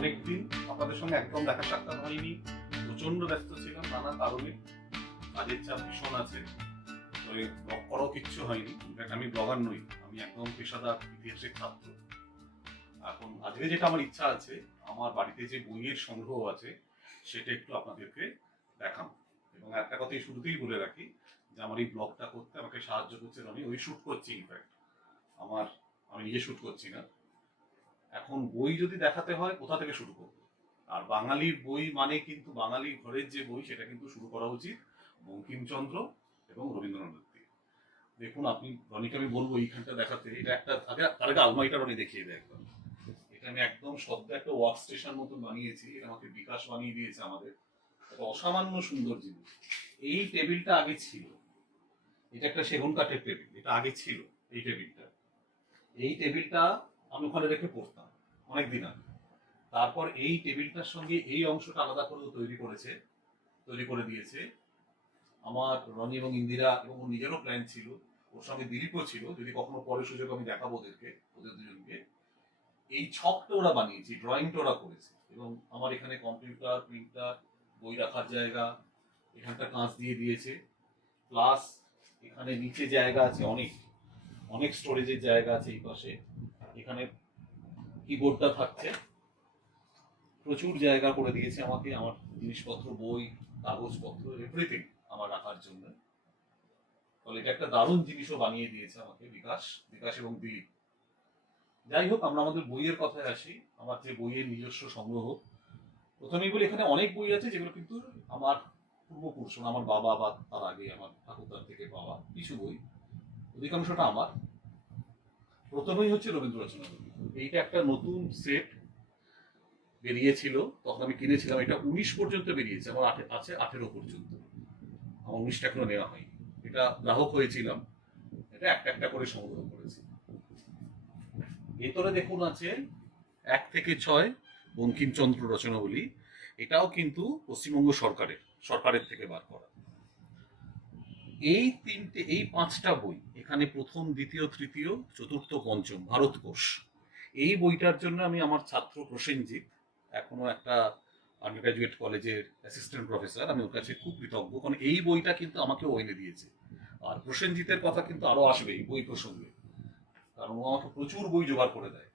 অনেকদিন আপনাদের সঙ্গে একদম দেখা সাক্ষাৎ হয়নি, প্রচন্ড ব্যস্ত ছিলাম নানা কারণে, কাজের চাপ ভীষণ আছে, ব্লগ করাও কিচ্ছু হয়নি। ইনফ্যাক্ট আমি ব্লগার নই, আমি একদম পেশাদার ইতিহাসের ছাত্র। এখন আজকে যেটা আমার ইচ্ছা আছে, আমার বাড়িতে যে বইয়ের সংগ্রহ আছে সেটা একটু আপনাদেরকে দেখাবো। এবং একটা কথাই শুরুতেই বলে রাখি যে আমার এই ব্লগটা করতে আমাকে সাহায্য করছে রনি, ওই শুট করছি। ইনফ্যাক্ট আমি নিজে শুট করছি না। এখন বই যদি দেখাতে হয় কোথা থেকে শুরু করব? আর বাঙালির বই মানে কিন্তু বাঙালি ঘরের যে বই সেটা কিন্তু শুরু করা উচিত বঙ্কিমচন্দ্র এবং রবীন্দ্রনাথ দিয়ে। দেখুন, আপনি রনিকে আমি বলবো এইখানটা দেখাতে। এটা একটা তার আগে আলমারিটা রনি দেখিয়ে দেয় একদম। এটা আমি একদম সদ্য একটা ওয়ার্ক স্টেশন মতো বানিয়েছি, এটা আমাকে বিকাশ বানিয়ে দিয়েছে আমাদের। একটা অসামান্য সুন্দর জিনিস। এই টেবিলটা আগে ছিল, এটা একটা সেগুন কাঠের টেবিল, এটা আগে ছিল এই টেবিলটা। এই টেবিলটা আমি ওখানে রেখে পড়তাম অনেকদিন আগে। তারপর এই টেবিলটার সঙ্গে এই অংশটা আলাদা করে তৈরি করে দিয়েছে আমার রনি এবং ইন্দিরা, এবং ওর নিজেরও প্ল্যান ছিল, ওর সঙ্গে দিলীপও ছিল, যদি কখনো পরে সুযোগ আমি দেখাবো ওদের দুজনকে। এই ছকটা ওরা বানিয়েছে, ড্রয়িংটা ওরা করেছে। এবং আমার এখানে কম্পিউটার, প্রিন্টার, বই রাখার জায়গা, এখানটা কাঁচ দিয়ে দিয়েছে। প্লাস এখানে নিচে জায়গা আছে, অনেক অনেক স্টোরেজের জায়গা আছে এই পাশে। এখানে কিবোর্ডটা থাকছে, প্রচুর জায়গা করে দিয়েছে আমাকে, আমার জিনিসপত্র, বই, কাগজপত্র, এভরিথিং আমার রাখার জন্য। ফলে এটা একটা দারুণ জিনিসও বানিয়ে দিয়েছে আমাকে বিকাশ এবং দিলীপ। যাই হোক, আমরা আমাদের বইয়ের কথায় আসি। আমার যে বইয়ের নিজস্ব সংগ্রহ, প্রথমেই বলি এখানে অনেক বই আছে যেগুলো কিন্তু আমার পূর্বপুরুষ, আমার বাবা বা তার আগে আমার ঠাকুরদার থেকে পাওয়া কিছু বই, অধিকাংশটা আমার। প্রথমেই হচ্ছে রবীন্দ্র রচনা। এইটা একটা নতুন সেট বেরিয়েছিল, তখন আমি কিনেছিলাম। এটা 19 পর্যন্ত বেরিয়েছে, আমার আছে 18 পর্যন্ত, আমার 19টা এখনো নেওয়া হয়নি। এটা গ্রাহক হয়েছিলাম, এটা একটা একটা করে সংগ্রহ করেছি। ভেতরে দেখুন আছে 1 থেকে 6 বঙ্কিমচন্দ্র রচনাবলী। এটাও কিন্তু পশ্চিমবঙ্গ সরকারের থেকে বার করা। এই 5টা বই এখানে, প্রথম, দ্বিতীয়, তৃতীয়, চতুর্থ, পঞ্চম, ভারতকোষ। এই বইটার জন্য আমি আমার ছাত্র প্রসেনজিৎ, এখনো একটা আন্ডার গ্রাজুয়েট কলেজের অ্যাসিস্ট্যান্ট প্রফেসর, আমি ওর কাছে খুব কৃতজ্ঞ, কারণ এই বইটা কিন্তু আমাকে ও এনে দিয়েছে। আর প্রসেনজিতের কথা কিন্তু আরো আসবে এই বই প্রসঙ্গে, কারণ ও আমাকে প্রচুর বই জোগাড় করে দেয়।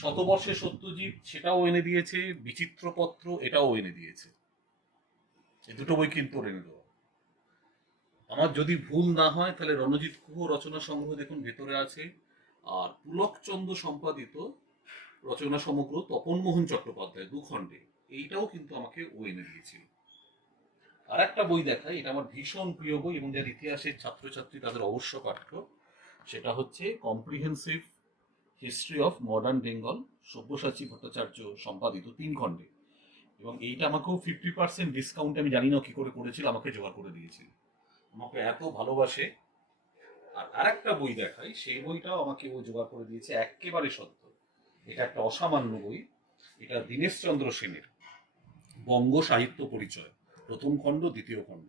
শতবর্ষে সত্যজিৎ, সেটাও এনে দিয়েছে। বিচিত্রপত্র, এটাও এনে দিয়েছে। এই দুটো বই কিন্তু ওর এনে দেওয়া। আমার যদি ভুল না হয় তাহলে রণজিৎ গুহ রচনা সংগ্রহ দেখুন ভেতরে আছে। আর পুলকচন্দ্র সম্পাদিত রচনা সমগ্র তপনমোহন চট্টোপাধ্যায় 2 খণ্ডে, এইটাও কিন্তু আমাকে ও এনে দিয়েছিল। আর একটা বই দেখাই, এটা আমার ভীষণ প্রিয় বই এবং যার ইতিহাসের ছাত্রছাত্রী তাদের অবশ্য পাঠ্য, সেটা হচ্ছে comprehensive history of modern Bengal, Sabyasachi Bhattacharya সম্পাদিত 3 খণ্ডে। এবং এইটা আমাকেও 50% ডিসকাউন্ট, আমি জানি না কি করে করেছিল, আমাকে জোগাড় করে দিয়েছিল। আমাকে এত ভালোবাসে। আর আরেকটা বই দেখাই, সেই বইটাও আমাকে ও জোগাড় করে দিয়েছে একেবারে সত্য। এটা একটা অসামান্য বই। এটা দীনেশচন্দ্র সেনের বঙ্গ সাহিত্য পরিচয়, প্রথম খণ্ড, দ্বিতীয় খণ্ড।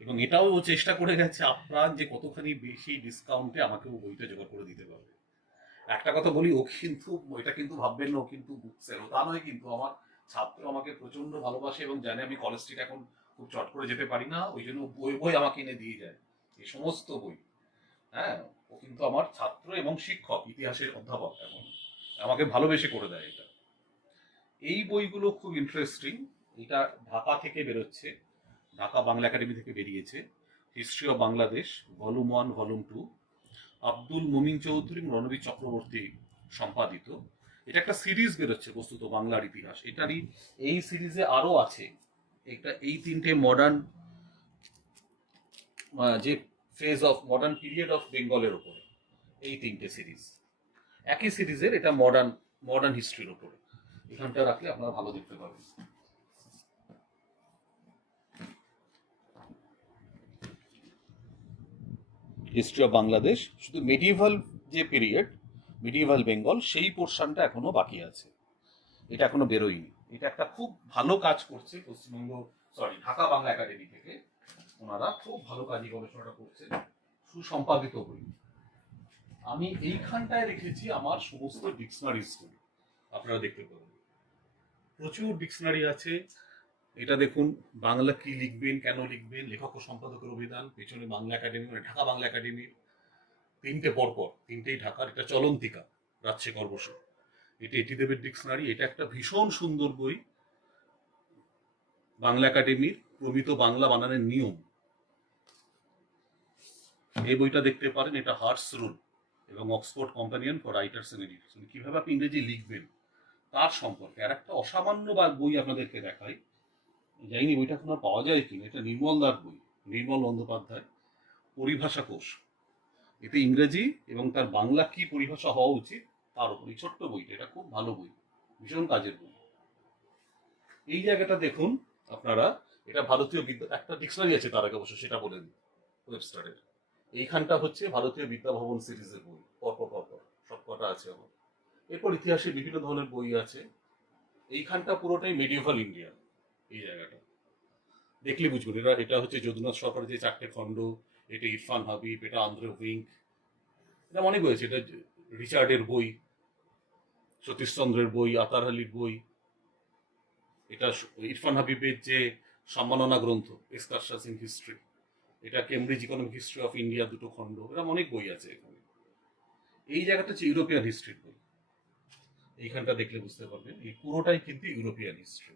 এবং এটাও ও চেষ্টা করে গেছে আপ্রাণ যে কতখানি বেশি ডিসকাউন্টে আমাকে ও বইটা জোগাড় করে দিতে পারবে। একটা কথা বলি, ও কিন্তু বইটা কিন্তু ভাববেন না ও কিন্তু বুক সেল, তা নয় কিন্তু। আমার ছাত্র আমাকে প্রচন্ড ভালোবাসে এবং জানে আমি কলেজ স্ট্রিট এখন খুব চট করে যেতে পারি না, ওই জন্য বই আমাকে এনে দিয়ে যায়, এই সমস্ত বই। হ্যাঁ, ও কিন্তু আমার ছাত্র এবং শিক্ষক, ইতিহাসের অধ্যাপক, এখন আমাকে ভালোবেসে করে দেয় এটা। এই বইগুলো খুব ইন্টারেস্টিং। এটা ঢাকা থেকে বেরোচ্ছে, ঢাকা বাংলা একাডেমি থেকে বেরিয়েছে। History of Bangladesh, volume 1, volume 2, Abdul মুমিন চৌধুরী, রণবীর চক্রবর্তী সম্পাদিত। এটা একটা সিরিজ বেরোচ্ছে বস্তুত, বাংলার ইতিহাস। এটারই এই সিরিজে আরো আছে। এই 3টে মডার্ন, যে phase of modern period of বেঙ্গলের উপরে, এই 3টে সিরিজ একই সিরিজের। এটা মডার্ন হিস্ট্রির উপরে। এখানটা রাখলে আপনারা ভালো দেখতে পাবেন। হিস্ট্রি অফ বাংলাদেশ, শুধু মেডিয়েভাল যে পিরিয়ড, মেডিয়েভাল বেঙ্গল, সেই পোর্শনটা এখনো বাকি আছে, এটা এখনো বেরোয়নি। এটা একটা খুব ভালো কাজ করছে ঢাকা বাংলা একাডেমি থেকে। ওনারা খুব ভালো কাজই গবেষণাটা করছেন, সুসম্পাদিত বই। আমি এইখানটায় রেখেছি আমার সমস্ত ডিকশনারিজ বই। আপনারা দেখতে পাবেন। প্রচুর ডিকশনারি আছে। এটা দেখুন, বাংলা কি লিখবেন, কেন লিখবেন, লেখক ও সম্পাদকের অভিধান, পেছনে বাংলা একাডেমি মানে ঢাকা বাংলা একাডেমির তিনটে পরপর, তিনটেই ঢাকার। এটা চলন্তিকা, রাজশেখর বসু। এটা এটিদেবের ডিকশনারি। এটা একটা ভীষণ সুন্দর বই, বাংলা একাডেমির প্রমিত বাংলা বানানের নিয়ম। এই বইটা দেখতে পারেন। এটা হার্টস রুল এবং Oxford companion for writers and editors, কিভাবে আপনি ইংরেজি লিখবেন তার সম্পর্কে। আর একটা অসামান্য বই আপনাদেরকে দেখাই, জানি বইটা এখন আর পাওয়া যায় কিনা। এটা নির্মল দার বই, নির্মল বন্দ্যোপাধ্যায়, পরিভাষা কোষ। এতে ইংরেজি এবং তার বাংলা কি পরিভাষা হওয়া উচিত তার উপর এই ছোট্ট বইটা। এটা খুব ভালো বই, ভীষণ কাজের বই। এই জায়গাটা দেখুন আপনারা, এটা ভারতীয় বিদ্যা, একটা ডিকশনারি আছে তার আগে অবশ্য সেটা বলে দিই, ওয়েবস্টারের। এইখানটা হচ্ছে ভারতীয় বিদ্যা ভবন সিরিজের বই, পরপর পরপর সব কটা আছে আমার। এরপর ইতিহাসের বিভিন্ন ধরনের বই আছে। এইখানটা পুরোটাই মেডিয়েভাল ইন্ডিয়া। এই জায়গাটা দেখলে বুঝবেন। এটা হচ্ছে যদুনাথ সরকারের যে 4টে খণ্ড, এটা ইরফান হাবিব, এটা আন্দ্রে উইঙ্ক, এটা অনেক বই আছে। এটা রিচার্ডের বই, সতীশচন্দ্রের বই, আতার আলীর বই। এটা ইরফান হাবিবের যে সম্মাননা গ্রন্থ এক্সকারশনস ইন হিস্ট্রি, এটা Cambridge economic history of India, 2টো খণ্ড। এরকম অনেক বই আছে এখানে। এই জায়গাটা হচ্ছে ইউরোপিয়ান হিস্ট্রির বই। এইখানটা দেখলে বুঝতে পারবেন এই পুরোটাই কিন্তু ইউরোপিয়ান হিস্ট্রি।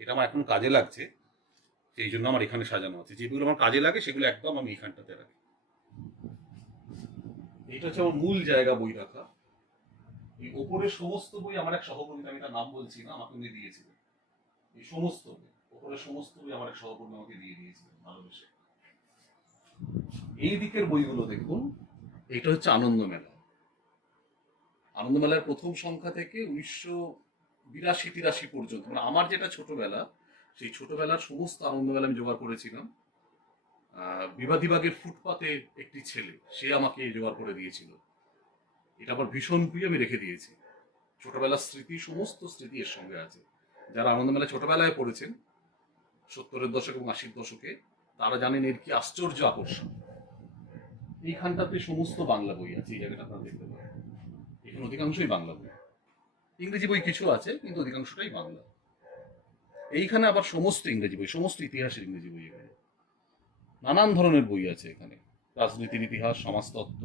এটা আমার এখন কাজে লাগছে, সেই জন্য আমার এখানে সাজানো আছে। যেগুলো আমার কাজে লাগে সেগুলো একদম আমি এইখানটাতে রাখি। এইটা হচ্ছে আমার মূল জায়গা বই রাখা। এই ওপরের সমস্ত বই আমার এক সহকর্মী, আমি তার নাম বলছি না, আমাকে উনি দিয়েছিলেন। এই সমস্ত বই, ওপরের সমস্ত বই আমার এক সহকর্মী আমাকে দিয়ে দিয়েছিলেন ভালোবেসে। এই দিকের বইগুলো দেখুন। এটা হচ্ছে আনন্দমেলা। আনন্দমেলার প্রথম সংখ্যা থেকে 1982-83 পর্যন্ত, মানে আমার যেটা ছোটবেলা, সেই ছোটবেলার সমস্ত আনন্দমেলা আমি জোগাড় করেছিলাম। বিবাদীবাগের ফুটপাতে একটি ছেলে, সে আমাকে জোগাড় করে দিয়েছিল। এটা আমার ভীষণ প্রিয়, আমি রেখে দিয়েছি। ছোটবেলার স্মৃতি, সমস্ত স্মৃতি এর সঙ্গে আছে। যারা আনন্দমেলায় ছোটবেলায় পড়েছেন 70-এর দশক এবং 80-র দশকে, তারা জানেন এর কি আশ্চর্য আকর্ষণ। এইখানটাতে সমস্ত বাংলা বই আছে। এই জায়গাটা আপনারা দেখতে পাবেন, এখানে অধিকাংশই বাংলা বই। ইংরেজি বই কিছু আছে, কিন্তু অধিকাংশটাই বাংলা। এইখানে আবার সমস্ত ইংরেজি বই, সমস্ত ইতিহাসের ইংরেজি বই। এখানে নানান ধরনের বই আছে। এখানে রাজনীতির ইতিহাস, সমাজতত্ত্ব।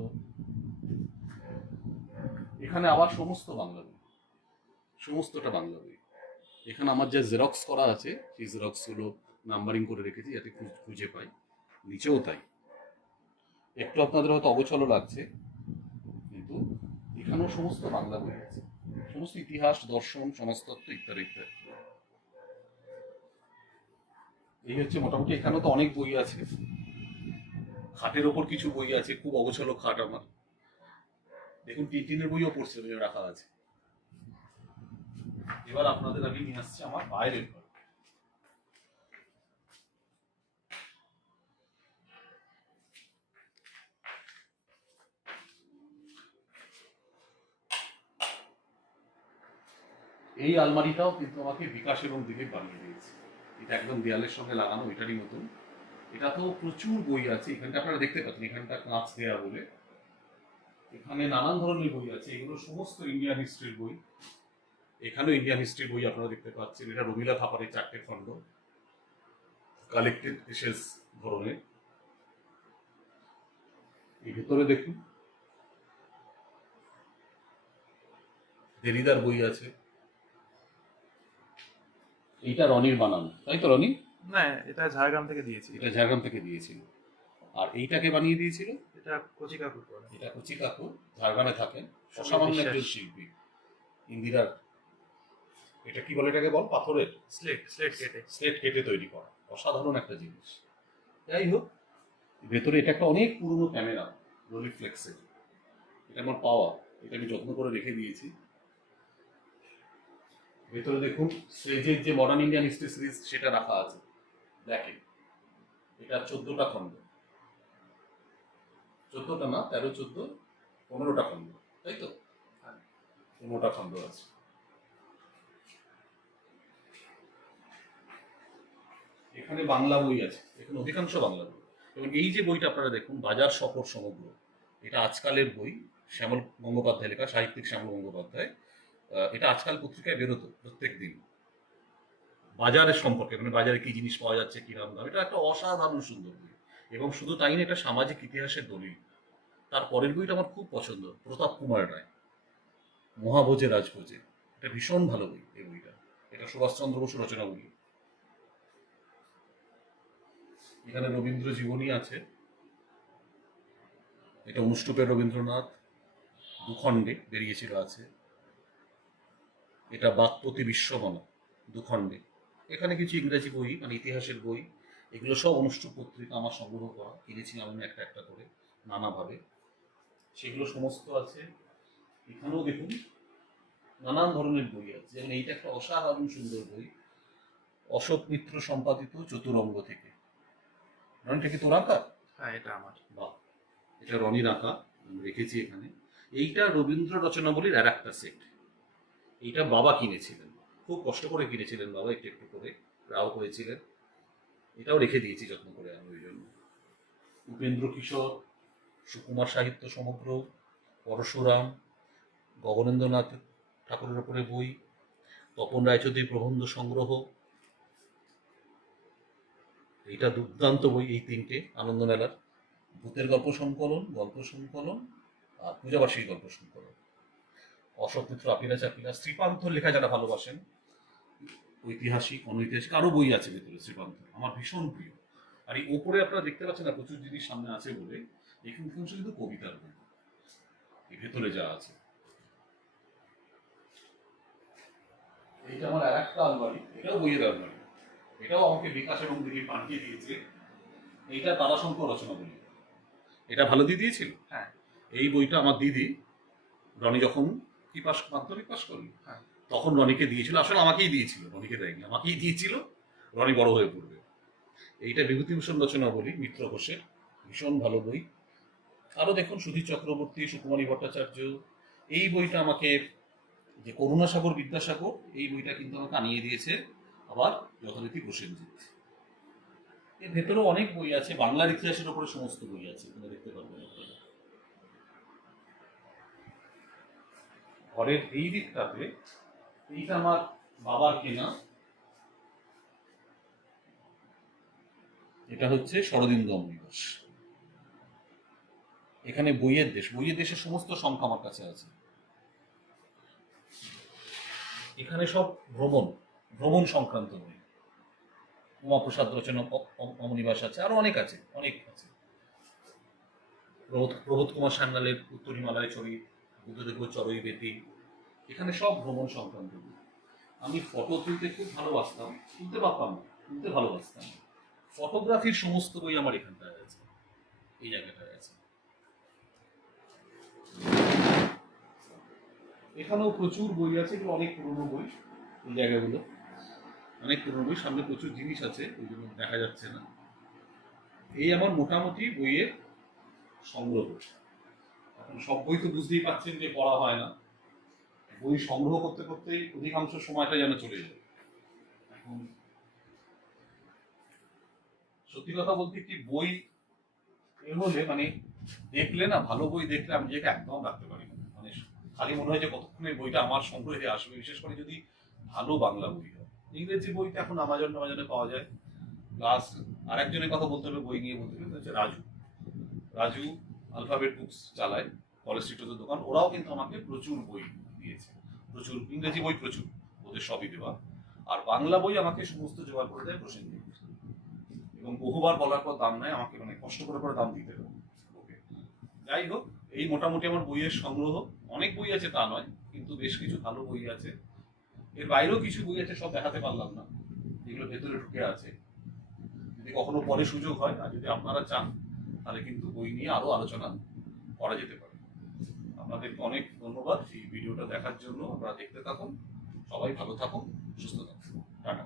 এখানে আবার সমস্ত বাংলা বই, সমস্তটা বাংলা বই। এখানে আমার যা জেরক্স করা আছে সেই জেরক্স গুলো নাম্বারিং করে রেখেছি যাতে খুঁজে পাই। নিচেও তাই। একটু আপনাদের হয়তো অগোছালো লাগছে, কিন্তু এখানেও সমস্ত বাংলা বই আছে, সমস্ত ইতিহাস, দর্শন, সমাজতত্ত্ব ইত্যাদি ইত্যাদি। এই হচ্ছে মোটামুটি। এখানেও তো অনেক বই আছে। খাটের ওপর কিছু বই আছে, খুব অগোছালো খাট আমার। দেখুন টিনটিনের বইও পড়ছে, রাখা আছে। এবার আপনাদের আমি নিয়ে আসছি আমার বাইরের ঘর। এই আলমারিটাও কিন্তু আমাকে বিকাশ এবং দিলীপ বানিয়ে দিয়েছে। এটা একদম দেয়ালের সঙ্গে লাগানো, এটারই মতন। এটা তো প্রচুর বই আছে। এখানটা আপনারা দেখতে পাচ্ছেন, এখানটা কাঁচ দেয়া বলে। এখানে নানান ধরনের বই আছে। এগুলো সমস্ত ইন্ডিয়ান হিস্ট্রির বই। এখানেও ইন্ডিয়ান হিস্ট্রির বই আপনারা দেখতে পাচ্ছেন। এটা রমিলা থাপারের 4টে খণ্ড, কালেক্টেড এসেস ধরনের। এই ভেতরে দেখুন দেরিদার বই আছে। এইটা রনির বানানো, তাই তো রনি? না, এটা ঝাড়গ্রাম থেকে দিয়েছি। এটা ঝাড়গ্রাম থেকে দিয়েছিল। আর এইটাকে বানিয়ে দিয়েছিল, এটা কচি কাকুর করে। এটা কচি কাকু, ঝাড়গ্রামে থাকেন, অসামান্য একজন শিল্পী। ইন্দিরার, এটা কি বলে, এটাকে বল, পাথরের স্লেট কেটে তৈরি করা, অসাধারণ একটা জিনিস। যাই হোক, ভেতরে এটা একটা অনেক পুরনো ক্যামেরা, রোলিফ্লেক্সের। এটা আমার পাওয়া, এটা আমি যত্ন করে রেখে দিয়েছি। ভেতরে দেখুন স্লেজের যে মডার্ন ইন্ডিয়ান হিস্ট্রি সিরিজ সেটা রাখা আছে ব্ল্যাকে। এটা 14টা খণ্ড, 14টা না, 13, 14, 15টা খণ্ড, তাই তো? 15টা খণ্ড আছে। এখানে বাংলা বই আছে, এখানে অধিকাংশ বাংলা বই। এবং এই যে বইটা আপনারা দেখুন, বাজার সফর সমগ্র, এটা আজকালের বই, শ্যামল গঙ্গোপাধ্যায় লেখা, সাহিত্যিক শ্যামল গঙ্গোপাধ্যায়। এটা আজকাল পত্রিকায় বেরোতো প্রত্যেক দিন, বাজারের সম্পর্কে, মানে বাজারে কি জিনিস পাওয়া যাচ্ছে, কিরকম দাম। এটা একটা অসাধারণ সুন্দর বই, এবং শুধু তাই না, এটা সামাজিক ইতিহাসের দলিল। তার পরের বইটা আমার খুব পছন্দ, প্রতাপ কুমার রায়, মহাভোজে রাজভোজে। এটা ভীষণ ভালো বই এই বইটা। এটা সুভাষচন্দ্র বসু রচনা বই। এখানে রবীন্দ্র জীবনী আছে। এটা অনুষ্টুপের রবীন্দ্রনাথ, দুখণ্ডে বেরিয়েছিল আছে। এটা বাক্পতি বিশ্বমানব, দুখণ্ডে। এখানে কিছু ইংরেজি বই, মানে ইতিহাসের বই, এগুলো সব অনুষ্টুপ পত্রিকা আমার সংগ্রহ করা, কিনেছিলাম আমি একটা একটা করে নানাভাবে। সেগুলো সমস্ত আছে। এখানেও দেখুন নানান ধরনের বই আছে, যেমন এইটা একটা অসাধারণ সুন্দর বই, অশোক মিত্র সম্পাদিত চতুরঙ্গ থেকে। রনিটা কি তোর আঁকা? হ্যাঁ, এটা আমার। বাহ, এটা রনির আঁকা, আমি রেখেছি এখানে। এইটা রবীন্দ্র রচনাবলীর আর একটা সেট। এইটা বাবা কিনেছিলেন, খুব কষ্ট করে কিনেছিলেন বাবা, একটু একটু করে রাও করেছিলেন। এটাও রেখে দিয়েছি যত্ন করে আমি ওই জন্য। উপেন্দ্র কিশোর, সুকুমার সাহিত্য সমগ্র, পরশুরাম, গগনেন্দ্রনাথ ঠাকুরের ওপরে বই, তপন রায়চৌধুরী প্রবন্ধ সংগ্রহ। এইটা দুর্দান্ত বই, এই তিনটে আনন্দ মেলার। ভূতের গল্প সংকলন, গল্প সংকলন, আর পূজাবার্ষিক গল্প সংকলন। অশোক মিত্র আপিরা চাপিরা, শ্রীপান্থর লেখা যারা ভালোবাসেন, ঐতিহাসিক অনৈতিহাসিক আরো বই আছে ভেতরে। শ্রীপান্থ আমার ভীষণ প্রিয়। আর এই ওপরে আপনারা দেখতে পাচ্ছেন না, প্রচুর জিনিস সামনে আছে বলে, এখানে শুধু কবিতার বই এই ভেতরে যা আছে। এইটা আমার আর একটা আলমারি, এটাও বইয়ের আলমারি। এটাও আমাকে বিকাশ এবং দিদি পাঠিয়ে দিয়েছে। এইটা তারাশঙ্কর রচনা বই। এটা ভালো দিয়ে দিয়েছিল। হ্যাঁ। এই বইটা আমার দিদি, রনি যখন কি পাস মাধ্যমিক পাস করলো, হ্যাঁ, তখন রনিকে দিয়েছিল। আসলে আমাকেই দিয়েছিল, রনিকে দেয়নি, আমাকেই দিয়েছিল। রনি বড় হয়ে পড়বে। এইটা বিভূতিভূষণ রচনা বলি, মিত্র ঘোষের, ভীষণ ভালো বই। আরো দেখুন সুধীর চক্রবর্তী, সুকুমারী ভট্টাচার্য। এই বইটা আমাকে, যে করুণাসাগর বিদ্যাসাগর, এই বইটা কিন্তু আমাকে আনিয়ে দিয়েছে আবার যথারীতি প্রসেনজিৎ। এর ভেতরেও অনেক বই আছে, বাংলার ইতিহাসের উপরে সমস্ত বই আছে, এখানে দেখতে পারবেন আপনারা। ঘরের এই দিকটাতে, এইটা আমার বাবার কেনা, এটা হচ্ছে শরদিন্দু অমনিবাস। এখানে বইয়ের দেশ, বইয়ের দেশের সমস্ত সংখ্যা আমার কাছে আছে। এখানে সব ভ্রমণ, ভ্রমণ সংক্রান্ত বই। উমাপ্রসাদ রচনা অমনিবাস আছে, আরো অনেক আছে, অনেক আছে। প্রবোধ কুমার সান্যালের উত্তর হিমালয় চরিত, বুদ্ধদেব চড়ুই বেতি। এখানে সব ভ্রমণ সংক্রান্ত বই। আমি ফটো তুলতে খুব ভালোবাসতাম, তুলতে পারতাম না, তুলতে ভালোবাসতাম। ফটোগ্রাফির সমস্ত বই আমার এখানটায় আছে, এই জায়গাটায় আছে। এখানেও প্রচুর বই আছে, এগুলো অনেক পুরনো বই। এই জায়গাগুলো অনেক পুরনো বই, সামনে প্রচুর জিনিস আছে, ওই জন্য দেখা যাচ্ছে না। এই আমার মোটামুটি বইয়ের সংগ্রহ। এখন সব বই তো বুঝতেই পারছেন যে পড়া হয় না, বই সংগ্রহ করতে করতেই অধিকাংশ সময়টা যেন চলে যায়। এখন সত্যি কথা বলতে কি, বই এর হলে মানে দেখলে না, ভালো বই দেখলে আমি নিজেকে একদম রাখতে পারি না। মানে খালি মনে হয় যে কতক্ষণে বইটা আমার সংগ্রহে আসবে, বিশেষ করে যদি ভালো বাংলা বই হয়। ইংরেজি বইটা এখন আমাজনে পাওয়া যায়। প্লাস আর একজনের কথা বলতে হবে, বই নিয়ে বলতে হবে, হচ্ছে রাজু। রাজু আলফাবেট বুকস চালায়, কলেজ স্ট্রিটের দোকান। ওরাও কিন্তু আমাকে প্রচুর বই দিয়েছে, প্রচুর ইংরেজি বই, প্রচুর, ওদের সবই দেওয়া। আর বাংলা বই আমাকে সমস্ত জোগাড় করে দেয় প্রসেনজিৎ, এবং বহুবার বলার পর দাম নেয়, আমাকে মানে কষ্ট করে করে দাম দিতে হবে ওকে। যাই হোক, এই মোটামুটি আমার বইয়ের সংগ্রহ। অনেক বই আছে তা নয়, কিন্তু বেশ কিছু ভালো বই আছে। এর বাইরেও কিছু বই আছে, সব দেখাতে পারলাম না, এগুলো ভেতরে ঢুকে আছে। যদি কখনো পরে সুযোগ হয়, আর যদি আপনারা চান, তাহলে কিন্তু বই নিয়ে আরো আলোচনা করা যেতে পারে। আপনাদেরকে অনেক ধন্যবাদ এই ভিডিওটা দেখার জন্য। আপনারা দেখতে থাকুন, সবাই ভালো থাকুন, সুস্থ থাকুন, টাটা।